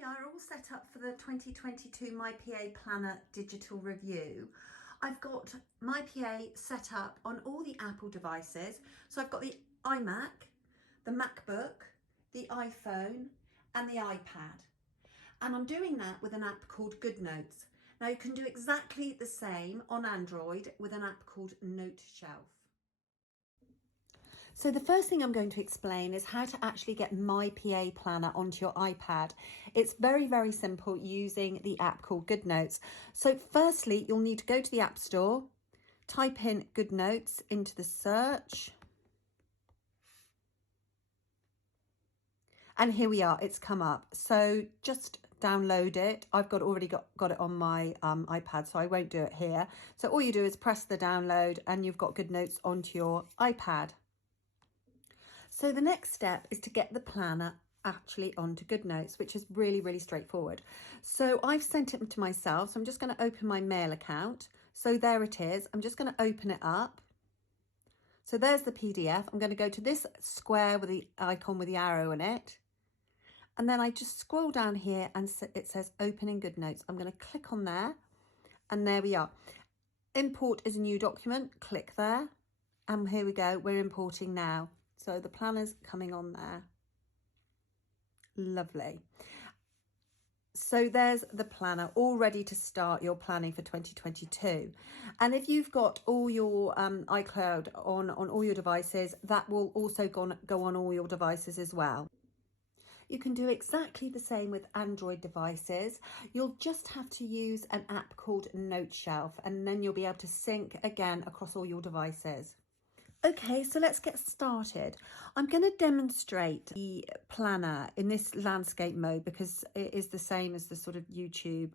we are all set up for the 2022 My PA Planner digital review. I've got My PA set up on all the Apple devices. So I've got the iMac, the MacBook, the iPhone and the iPad. And I'm doing that with an app called Goodnotes. Now you can do exactly the same on Android with an app called Note Shelf. So the first thing I'm going to explain is how to actually get My PA Planner onto your iPad. It's very, very simple using the app called Goodnotes. So firstly, you'll need to go to the App Store, type in Goodnotes into the search. And here we are, it's come up. So just download it. I've already got it on my iPad, so I won't do it here. So all you do is press the download and you've got Goodnotes onto your iPad. So the next step is to get the planner actually onto Goodnotes, which is really, really straightforward. So I've sent it to myself. So I'm just going to open my mail account. So there it is. I'm just going to open it up. So there's the PDF. I'm going to go to this square with the icon with the arrow in it. And then I just scroll down here and it says open in Goodnotes. I'm going to click on there and there we are. Import as a new document. Click there. And here we go. We're importing now. So the planner's coming on there. Lovely. So there's the planner all ready to start your planning for 2022. And if you've got all your iCloud on all your devices, that will also go on all your devices as well. You can do exactly the same with Android devices. You'll just have to use an app called Note Shelf, and then you'll be able to sync again across all your devices. Okay, so let's get started. I'm going to demonstrate the planner in this landscape mode because it is the same as the sort of YouTube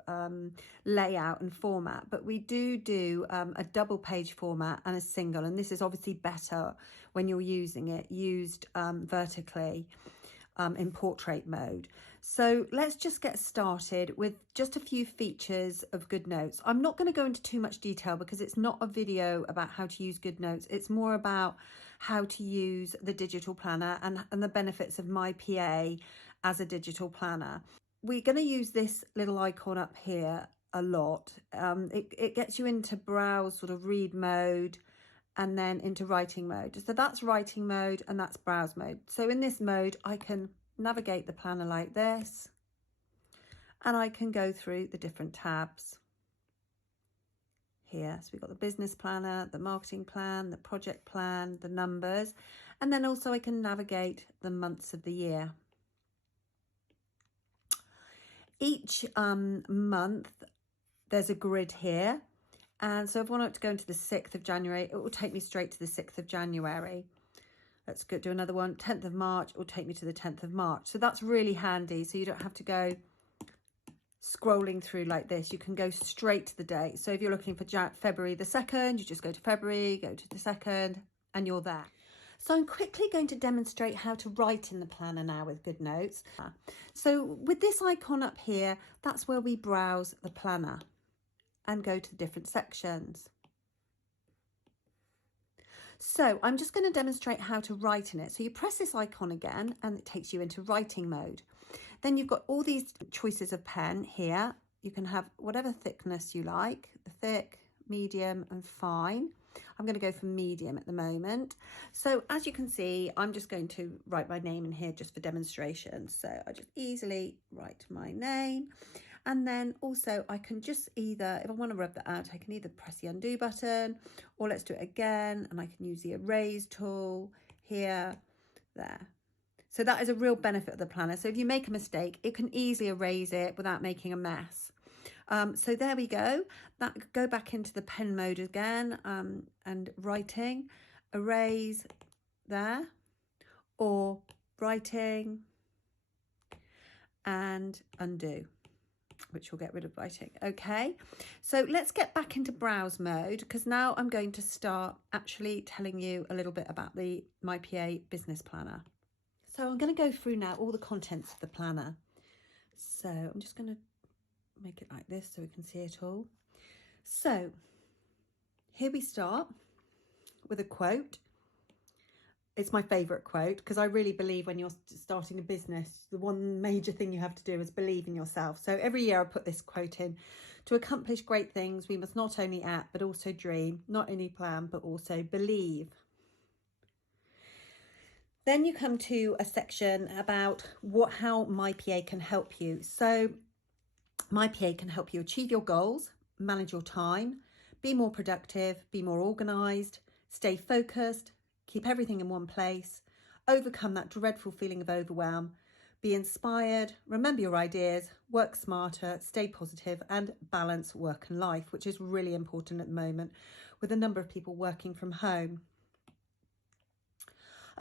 layout and format, but we do a double page format and a single, and this is obviously better when you're using it used vertically in portrait mode. So let's just get started with just a few features of Goodnotes. I'm not going to go into too much detail because it's not a video about how to use Goodnotes. It's more about how to use the digital planner and the benefits of My PA as a digital planner. We're going to use this little icon up here a lot. It gets you into browse, sort of read mode, and then into writing mode. So that's writing mode and that's browse mode. So in this mode, I can navigate the planner like this, and I can go through the different tabs here. So we've got the business planner, the marketing plan, the project plan, the numbers, and then also I can navigate the months of the year. Each month there's a grid here, and so if I want to go into the 6th of January, it will take me straight to the 6th of January. Let's go do another one. 10th of March will take me to the 10th of March. So that's really handy. So you don't have to go scrolling through like this. You can go straight to the date. So if you're looking for February the 2nd, you just go to February, go to the 2nd, and you're there. So I'm quickly going to demonstrate how to write in the planner now with Goodnotes. So with this icon up here, that's where we browse the planner and go to the different sections. So I'm just going to demonstrate how to write in it. So you press this icon again and it takes you into writing mode. Then you've got all these choices of pen here. You can have whatever thickness you like, the thick, medium and fine. I'm going to go for medium at the moment. So as you can see, I'm just going to write my name in here just for demonstration. So I just easily write my name. And then also I can just either, if I want to rub that out, I can either press the undo button, or let's do it again. And I can use the erase tool here, there. So that is a real benefit of the planner. So if you make a mistake, it can easily erase it without making a mess. So there we go. Go back into the pen mode again and writing, erase there, or writing and undo, which will get rid of writing. Okay, so let's get back into browse mode because now I'm going to start actually telling you a little bit about the My PA business planner. So I'm going to go through now all the contents of the planner. So I'm just going to make it like this so we can see it all. So here we start with a quote. It's my favourite quote, because I really believe when you're starting a business, the one major thing you have to do is believe in yourself. So every year I put this quote in: to accomplish great things, we must not only act, but also dream, not only plan, but also believe. Then you come to a section about how MyPA can help you. So MyPA can help you achieve your goals, manage your time, be more productive, be more organised, stay focused, keep everything in one place, overcome that dreadful feeling of overwhelm, be inspired, remember your ideas, work smarter, stay positive, and balance work and life, which is really important at the moment with a number of people working from home.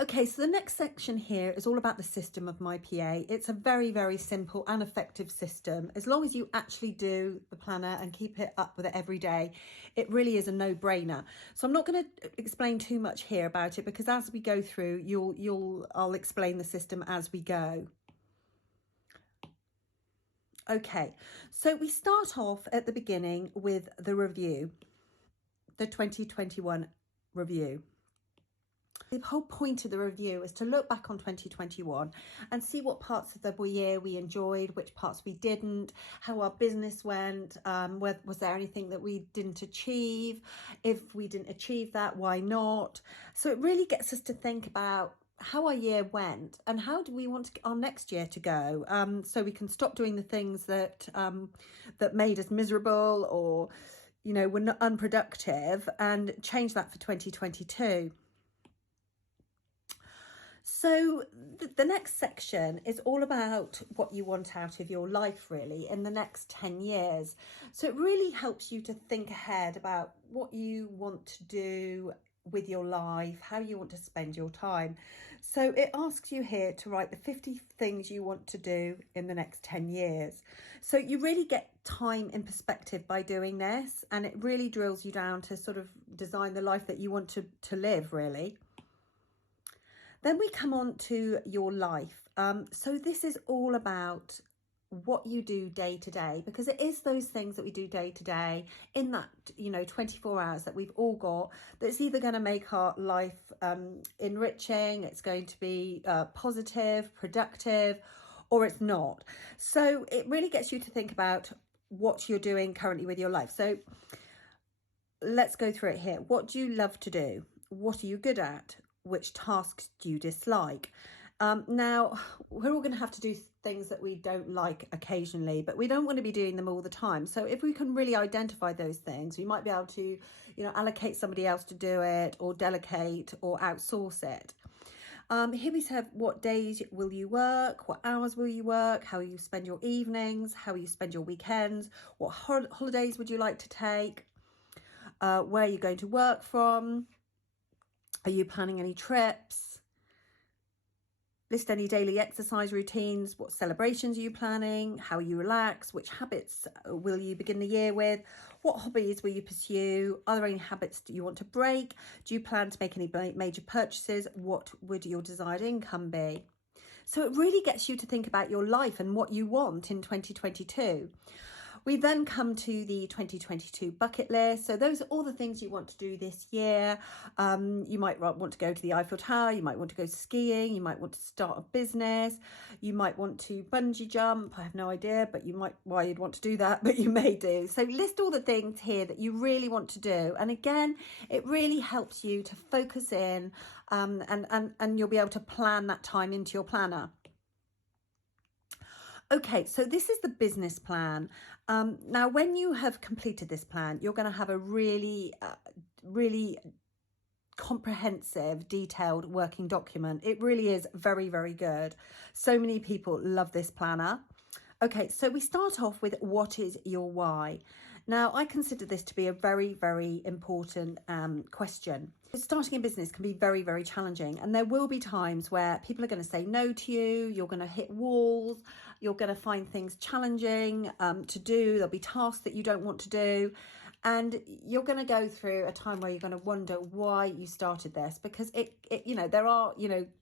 Okay, so the next section here is all about the system of MyPA. It's a very, very simple and effective system. As long as you actually do the planner and keep it up with it every day, it really is a no-brainer. So I'm not going to explain too much here about it, because as we go through, I'll explain the system as we go. Okay, so we start off at the beginning with the review, the 2021 review. The whole point of the review is to look back on 2021 and see what parts of the year we enjoyed, which parts we didn't, how our business went, was there anything that we didn't achieve? If we didn't achieve that, why not? So it really gets us to think about how our year went and how do we want our next year to go, so we can stop doing the things that that made us miserable or, were not unproductive, and change that for 2022. So the next section is all about what you want out of your life, really, in the next 10 years. So it really helps you to think ahead about what you want to do with your life, how you want to spend your time. So it asks you here to write the 50 things you want to do in the next 10 years. So you really get time in perspective by doing this, and it really drills you down to sort of design the life that you want to live, really. Then we come on to your life. So this is all about what you do day to day, because it is those things that we do day to day in that 24 hours that we've all got, that's either going to make our life enriching, it's going to be positive, productive, or it's not. So it really gets you to think about what you're doing currently with your life. So let's go through it here. What do you love to do? What are you good at? Which tasks do you dislike? Now, we're all going to have to do things that we don't like occasionally, but we don't want to be doing them all the time. So if we can really identify those things, we might be able to, allocate somebody else to do it, or delegate, or outsource it. Here we have: what days will you work? What hours will you work? How will you spend your evenings? How will you spend your weekends? What holidays would you like to take? Where are you going to work from? Are you planning any trips? List any daily exercise routines. What celebrations are you planning? How will you relax? Which habits will you begin the year with? What hobbies will you pursue? Are there any habits that you want to break? Do you plan to make any major purchases? What would your desired income be? So it really gets you to think about your life and what you want in 2022. We then come to the 2022 bucket list. So those are all the things you want to do this year. You might want to go to the Eiffel Tower. You might want to go skiing. You might want to start a business. You might want to bungee jump. I have no idea, but why you'd want to do that, but you may do. So list all the things here that you really want to do. And again, it really helps you to focus in, and you'll be able to plan that time into your planner. Okay, so this is the business plan. Now, when you have completed this plan, you're going to have a really comprehensive, detailed working document. It really is very, very good. So many people love this planner. Okay, so we start off with: what is your why? Now, I consider this to be a very, very important question. Starting a business can be very, very challenging, and there will be times where people are going to say no to you. You're going to hit walls. You're going to find things challenging to do. There'll be tasks that you don't want to do. And you're going to go through a time where you're going to wonder why you started this, because there are,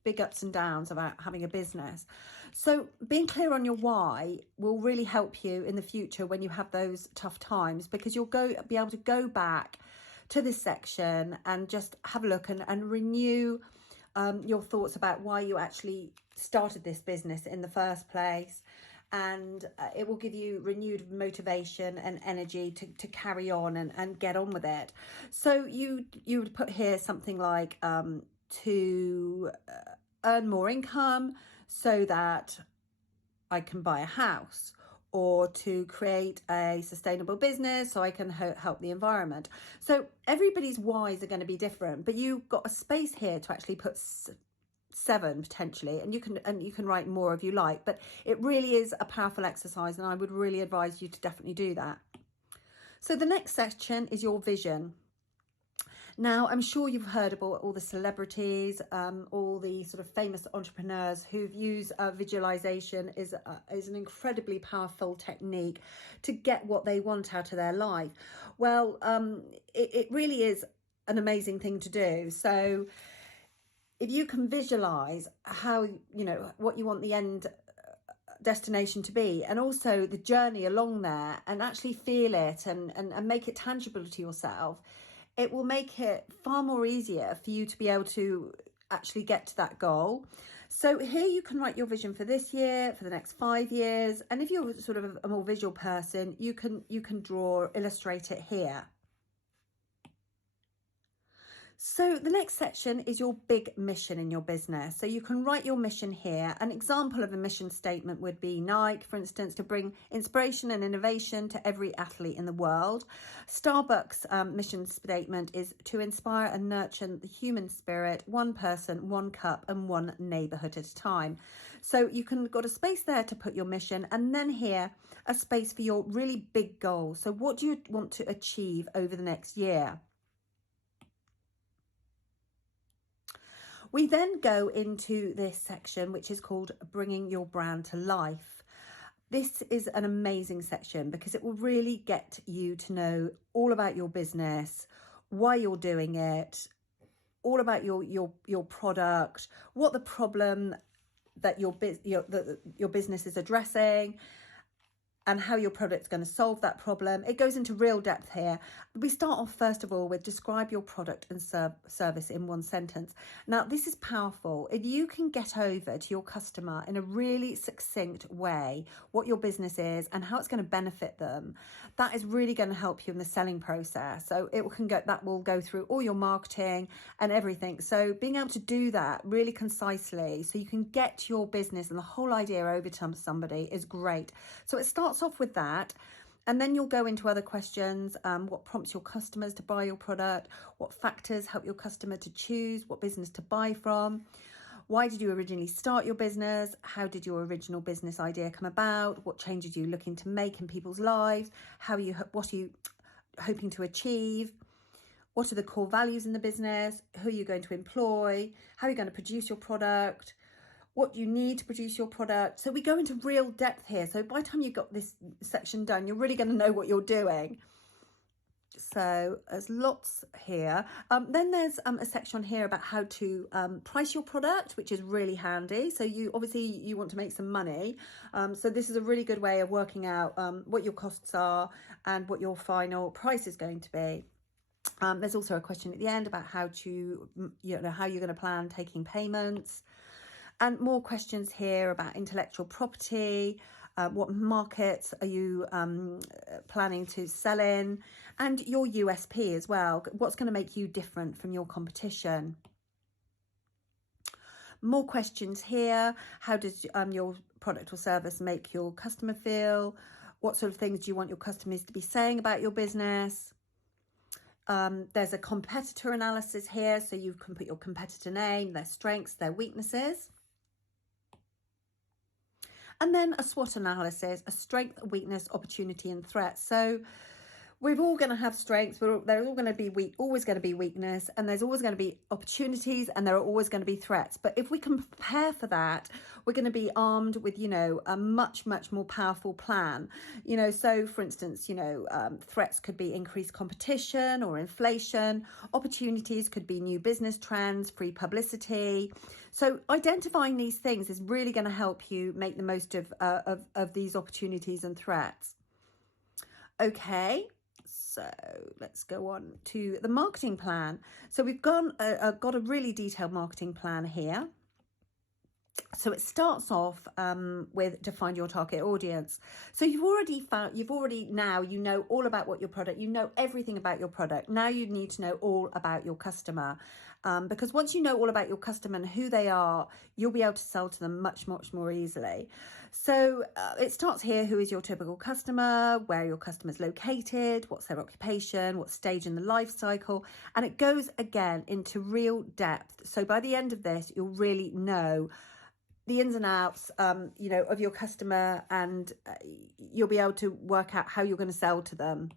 big ups and downs about having a business. So being clear on your why will really help you in the future when you have those tough times, because you'll be able to go back to this section and just have a look and renew your thoughts about why you actually started this business in the first place. And it will give you renewed motivation and energy to carry on and get on with it. So you would put here something like to earn more income so that I can buy a house, or to create a sustainable business so I can help the environment. So everybody's whys are going to be different, but you've got a space here to actually put 7 potentially, and you can write more if you like, but it really is a powerful exercise, and I would really advise you to definitely do that. So the next section is your vision. Now, I'm sure you've heard about all the celebrities, all the sort of famous entrepreneurs who've used visualization is an incredibly powerful technique to get what they want out of their life. Well, it really is an amazing thing to do. So if you can visualize how, what you want the end destination to be, and also the journey along there, and actually feel it and make it tangible to yourself, it will make it far more easier for you to be able to actually get to that goal. So here you can write your vision for this year, for the next 5 years. And if you're sort of a more visual person, you can draw, illustrate it here. So the next section is your big mission in your business. So you can write your mission here. An example of a mission statement would be Nike, for instance, to bring inspiration and innovation to every athlete in the world. Starbucks' mission statement is to inspire and nurture the human spirit, one person, one cup, and one neighborhood at a time. So you can got a space there to put your mission, and then here a space for your really big goals. So what do you want to achieve over the next year? We then go into this section, which is called Bringing Your Brand to Life. This is an amazing section because it will really get you to know all about your business, why you're doing it, all about your product, what the problem that your business is addressing, and how your product's going to solve that problem. It goes into real depth here. We start off first of all with describe your product and service in 1 sentence. Now, this is powerful. If you can get over to your customer in a really succinct way what your business is and how it's going to benefit them, that is really going to help you in the selling process. So that will go through all your marketing and everything. So being able to do that really concisely so you can get your business and the whole idea over to somebody is great. So it starts off with that, and then you'll go into other questions. What prompts your customers to buy your product? What factors help your customer to choose what business to buy from? Why did you originally start your business? How did your original business idea come about? What changes are you looking to make in people's lives? What are you hoping to achieve? What are the core values in the business? Who are you going to employ? How are you going to produce your product? What you need to produce your product. So we go into real depth here. So by the time you've got this section done, you're really going to know what you're doing. So there's lots here. Then there's a section here about how to price your product, which is really handy. So you want to make some money. So this is a really good way of working out what your costs are and what your final price is going to be. There's also a question at the end about how you're going to plan taking payments. And more questions here about intellectual property, what markets are you planning to sell in, and your USP as well. What's going to make you different from your competition? More questions here. How does your product or service make your customer feel? What sort of things do you want your customers to be saying about your business? There's a competitor analysis here, so you can put your competitor name, their strengths, their weaknesses. And then a SWOT analysis, a strength, weakness, opportunity, and threat. So we're all going to have strengths. There's all going to be always going to be weakness, and there's always going to be opportunities, and there are always going to be threats. But if we can prepare for that, we're going to be armed with, a much, much more powerful plan. So for instance, threats could be increased competition or inflation. Opportunities could be new business trends, free publicity. So identifying these things is really going to help you make the most of these opportunities and threats. Okay. So let's go on to the marketing plan. So we've got a really detailed marketing plan here. So it starts off with define your target audience. So you know all about what your product, you know everything about your product. Now you need to know all about your customer, because once you know all about your customer and who they are, you'll be able to sell to them much more easily. So it starts here. Who is your typical customer? Where are your customers located? What's their occupation? What stage in the life cycle? And it goes again into real depth. So by the end of this, you'll really know the ins and outs, of your customer, and you'll be able to work out how you're going to sell to them.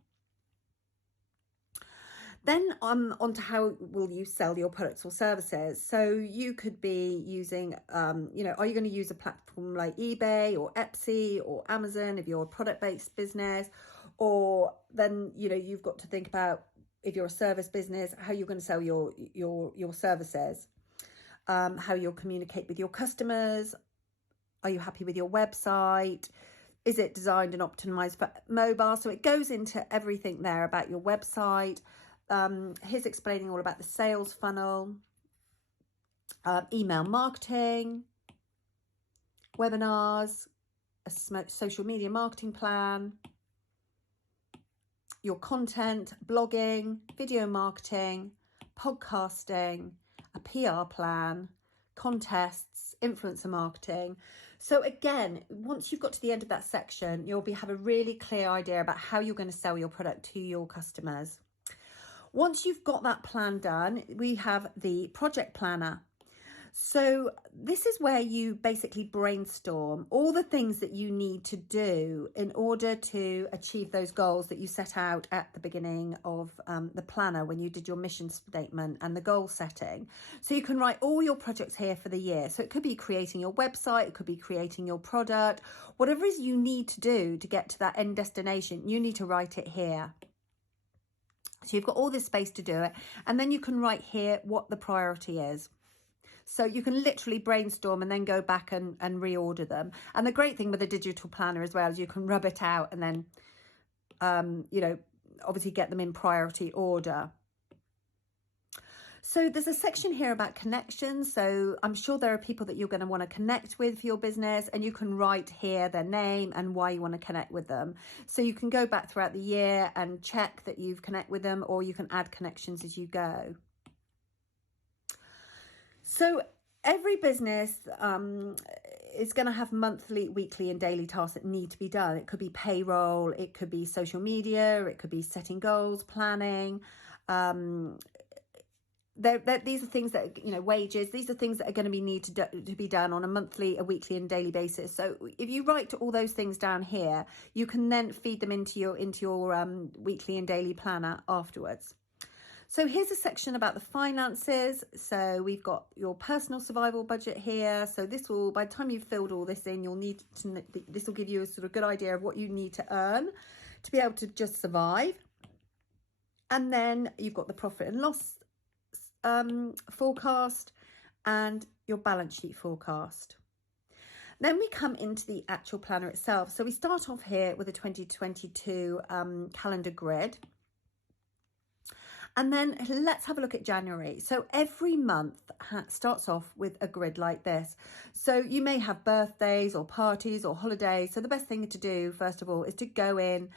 Then on to how will you sell your products or services. So you could be using, are you going to use a platform like eBay or Etsy or Amazon if you're a product-based business? Or then, you've got to think about, if you're a service business, how you're going to sell your services. How you'll communicate with your customers. Are you happy with your website? Is it designed and optimized for mobile? So it goes into everything there about your website. Here's explaining all about the sales funnel, email marketing, webinars, a social media marketing plan, your content, blogging, video marketing, podcasting, a PR plan, contests, influencer marketing. So again, once you've got to the end of that section, you'll have a really clear idea about how you're going to sell your product to your customers. Once you've got that plan done, we have the project planner. So this is where you basically brainstorm all the things that you need to do in order to achieve those goals that you set out at the beginning of the planner when you did your mission statement and the goal setting. So you can write all your projects here for the year. So it could be creating your website, it could be creating your product, whatever it is you need to do to get to that end destination, you need to write it here. So you've got all this space to do it. And then you can write here what the priority is. So you can literally brainstorm and then go back and reorder them. And the great thing with a digital planner as well is you can rub it out and then, obviously get them in priority order. So there's a section here about connections. So I'm sure there are people that you're going to want to connect with for your business, and you can write here their name and why you want to connect with them. So you can go back throughout the year and check that you've connected with them, or you can add connections as you go. So every business is going to have monthly, weekly and daily tasks that need to be done. It could be payroll, it could be social media, it could be setting goals, planning. These are things that, wages, these are things that are going to need to be done on a monthly, a weekly and daily basis. So if you write all those things down here, you can then feed them into your weekly and daily planner afterwards. So here's a section about the finances. So we've got your personal survival budget here. So this will, by the time you've filled all this in, this will give you a sort of good idea of what you need to earn to be able to just survive. And then you've got the profit and loss forecast and your balance sheet forecast. Then we come into the actual planner itself. So we start off here with a 2022 calendar grid. And then let's have a look at January. So every month starts off with a grid like this. So you may have birthdays or parties or holidays. So the best thing to do, first of all, is to go in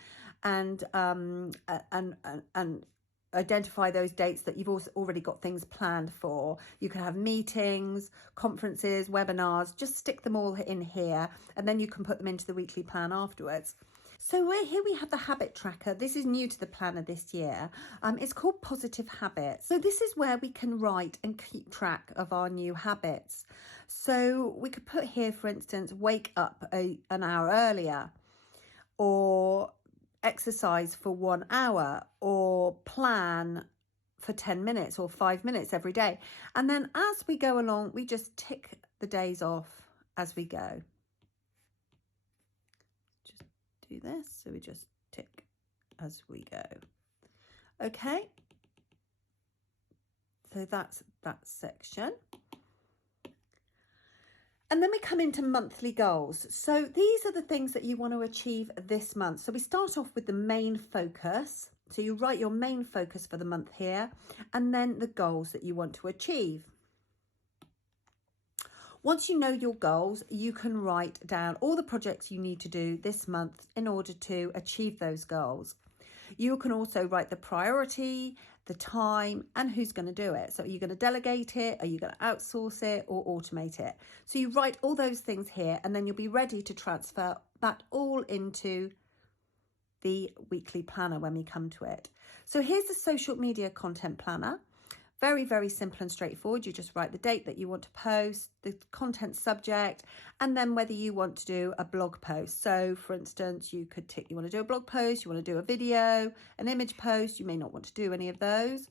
and identify those dates that you've also already got things planned for. You can have meetings, conferences, webinars, just stick them all in here, and then you can put them into the weekly plan afterwards. So here we have the habit tracker. This is new to the planner this year. It's called Positive Habits. So this is where we can write and keep track of our new habits. So we could put here, for instance, wake up an hour earlier, or exercise for 1 hour, or plan for 10 minutes or 5 minutes every day. And then as we go along, we just tick the days off as we go. Just do this. So we just tick as we go. Okay. So that's that section. And then we come into monthly goals. So these are the things that you want to achieve this month. So we start off with the main focus. So you write your main focus for the month here, and then the goals that you want to achieve. Once you know your goals, you can write down all the projects you need to do this month in order to achieve those goals. You can also write the priority, the time, and who's going to do it. So are you going to delegate it? Are you going to outsource it or automate it? So you write all those things here, and then you'll be ready to transfer that all into the weekly planner when we come to it. So here's the social media content planner. Very, very simple and straightforward. You just write the date that you want to post, the content subject, and then whether you want to do a blog post. So for instance, you could tick, you want to do a blog post, you want to do a video, an image post. You may not want to do any of those,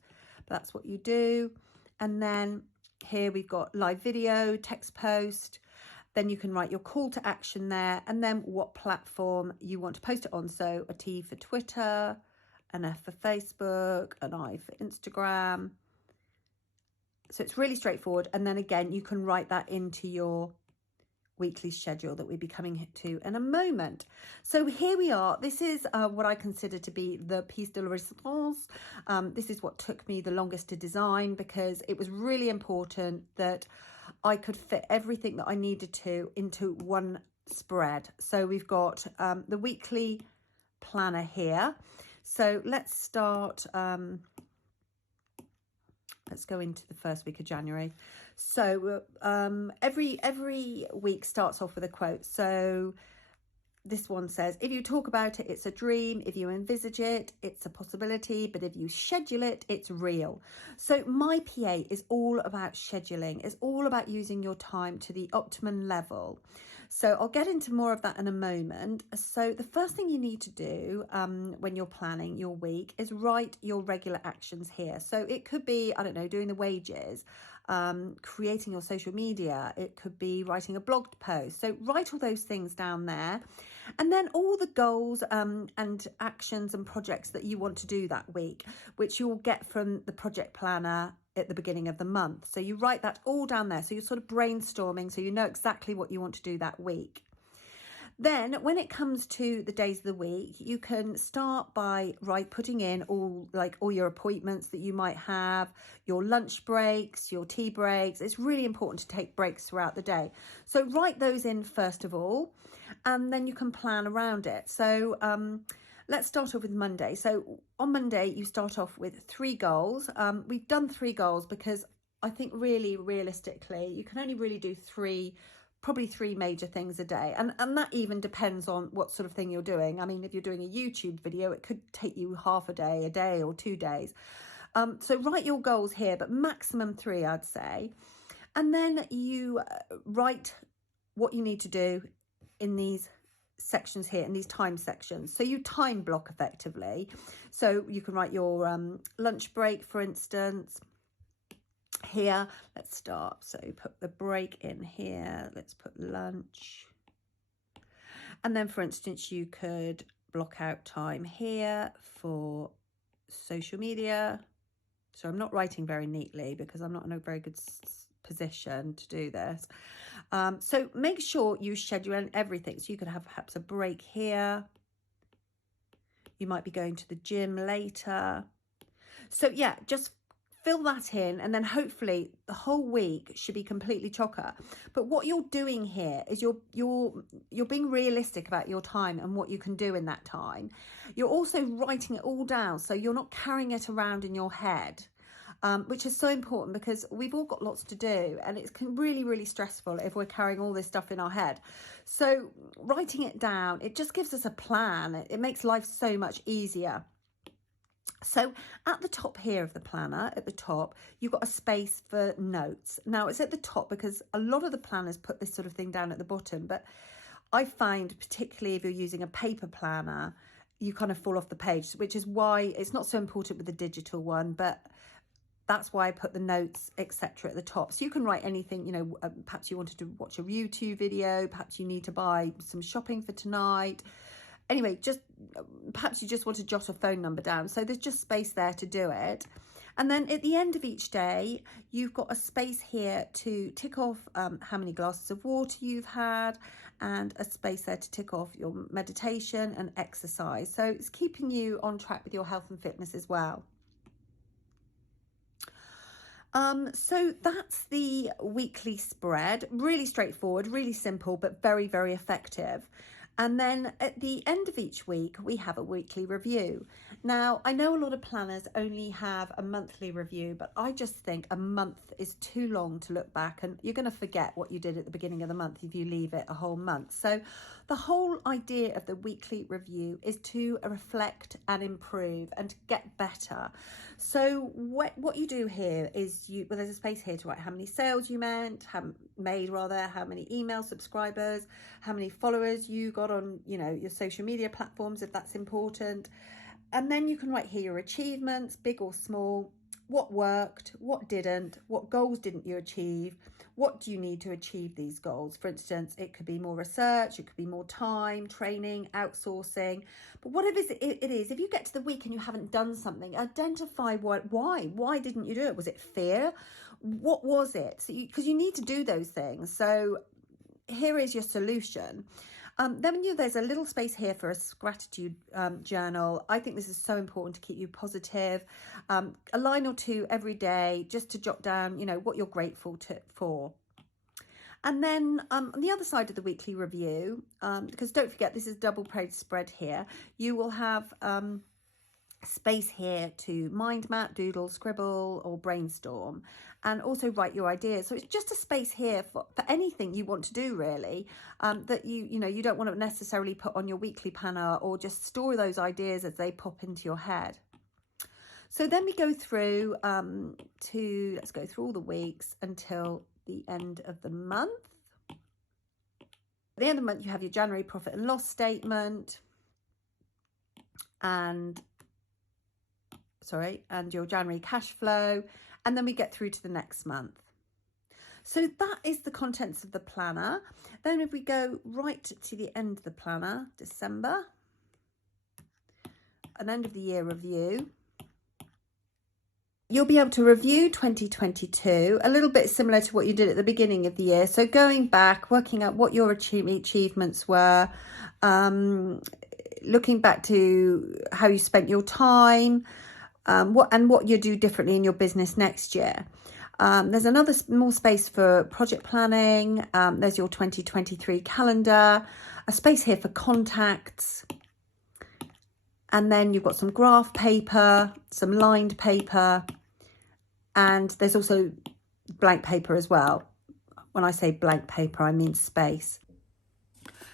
but that's what you do. And then here we've got live video, text post. Then you can write your call to action there, and then what platform you want to post it on. So a T for Twitter, an F for Facebook, an I for Instagram. So it's really straightforward. And then again, you can write that into your weekly schedule that we'll be coming to in a moment. So here we are. This is what I consider to be the piece de la resistance. This is what took me the longest to design, because it was really important that I could fit everything that I needed to into one spread. So we've got the weekly planner here. So let's start... let's go into the first week of January. So every week starts off with a quote. So this one says, if you talk about it, it's a dream. If you envisage it, it's a possibility. But if you schedule it, it's real. So my PA is all about scheduling. It's all about using your time to the optimum level. So I'll get into more of that in a moment. So the first thing you need to do when you're planning your week is write your regular actions here. So it could be, I don't know, doing the wages, creating your social media. It could be writing a blog post. So write all those things down there. And then all the goals and actions and projects that you want to do that week, which you'll get from the project planner at the beginning of the month. So you write that all down there. So you're sort of brainstorming, so you know exactly what you want to do that week. Then when it comes to the days of the week, you can start by putting in all your appointments that you might have, your lunch breaks, your tea breaks. It's really important to take breaks throughout the day. So write those in first of all, and then you can plan around it. So let's start off with Monday. So on Monday, you start off with 3 goals. We've done 3 goals because I think really realistically, you can only really do probably 3 major things a day. And that even depends on what sort of thing you're doing. I mean, if you're doing a YouTube video, it could take you half a day or 2 days. So write your goals here, but maximum 3, I'd say. And then you write what you need to do in these sections here, in these time sections. So you time block effectively. So you can write your lunch break, for instance. Here, let's start. So put the break in here. Let's put lunch. And then, for instance, you could block out time here for social media. So I'm not writing very neatly because I'm not in a very good position to do this. So make sure you schedule everything. So you could have perhaps a break here. You might be going to the gym later. So yeah, just fill that in, and then hopefully the whole week should be completely chocker. But what you're doing here is you're being realistic about your time and what you can do in that time. You're also writing it all down, so you're not carrying it around in your head, which is so important because we've all got lots to do, and it's really, really stressful if we're carrying all this stuff in our head. So writing it down, it just gives us a plan. It makes life so much easier. So at the top here of the planner, at the top, you've got a space for notes. Now it's at the top because a lot of the planners put this sort of thing down at the bottom, but I find particularly if you're using a paper planner, you kind of fall off the page, which is why it's not so important with the digital one, but that's why I put the notes, etc. at the top. So you can write anything, you know, perhaps you wanted to watch a YouTube video, perhaps you need to buy some shopping for tonight. Anyway, just perhaps you just want to jot a phone number down. So there's just space there to do it. And then at the end of each day, you've got a space here to tick off how many glasses of water you've had, and a space there to tick off your meditation and exercise. So it's keeping you on track with your health and fitness as well. So that's the weekly spread. Really straightforward, really simple, but very, very effective. And then at the end of each week, we have a weekly review. Now, I know a lot of planners only have a monthly review, but I just think a month is too long to look back, and you're going to forget what you did at the beginning of the month if you leave it a whole month. So the whole idea of the weekly review is to reflect and improve and get better. So what you do here is there's a space here to write how many sales you made, how many email subscribers, how many followers you got on, your social media platforms, if that's important. And then you can write here your achievements, big or small, what worked, what didn't, what goals didn't you achieve, what do you need to achieve these goals. For instance, it could be more research, it could be more time, training, outsourcing. But whatever it is, if you get to the week and you haven't done something, identify why didn't you do it? Was it fear? What was it? So because you need to do those things. So here is your solution. Then there's a little space here for a gratitude journal. I think this is so important to keep you positive. A line or two every day just to jot down, what you're grateful for. And then on the other side of the weekly review, because don't forget, this is double page spread here, you will have space here to mind map, doodle, scribble or brainstorm, and also write your ideas. So it's just a space here for anything you want to do, really, that you don't want to necessarily put on your weekly planner, or just store those ideas as they pop into your head. So then we go through let's go through all the weeks until the end of the month. At the end of the month, you have your January profit and loss statement, and your January cash flow, and then we get through to the next month. So that is the contents of the planner. Then if we go right to the end of the planner, December, an end of the year review, you'll be able to review 2022, a little bit similar to what you did at the beginning of the year. So going back, working out what your achievements were, looking back to how you spent your time, what you do differently in your business next year. There's another small space for project planning. There's your 2023 calendar, a space here for contacts. And then you've got some graph paper, some lined paper, and there's also blank paper as well. When I say blank paper, I mean space.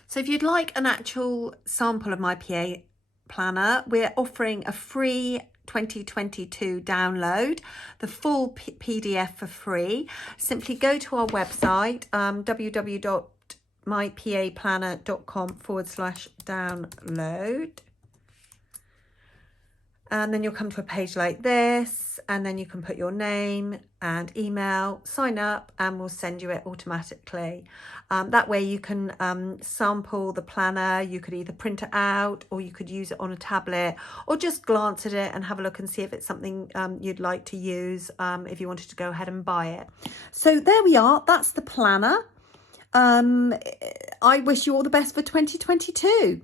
So if you'd like an actual sample of my PA planner, we're offering a free 2022 download, the full PDF for free. Simply go to our website, www.mypaplanner.com/download. And then you'll come to a page like this, and then you can put your name and email, sign up, and we'll send you it automatically. That way you can sample the planner. You could either print it out, or you could use it on a tablet, or just glance at it and have a look and see if it's something you'd like to use if you wanted to go ahead and buy it. So there we are. That's the planner. I wish you all the best for 2022.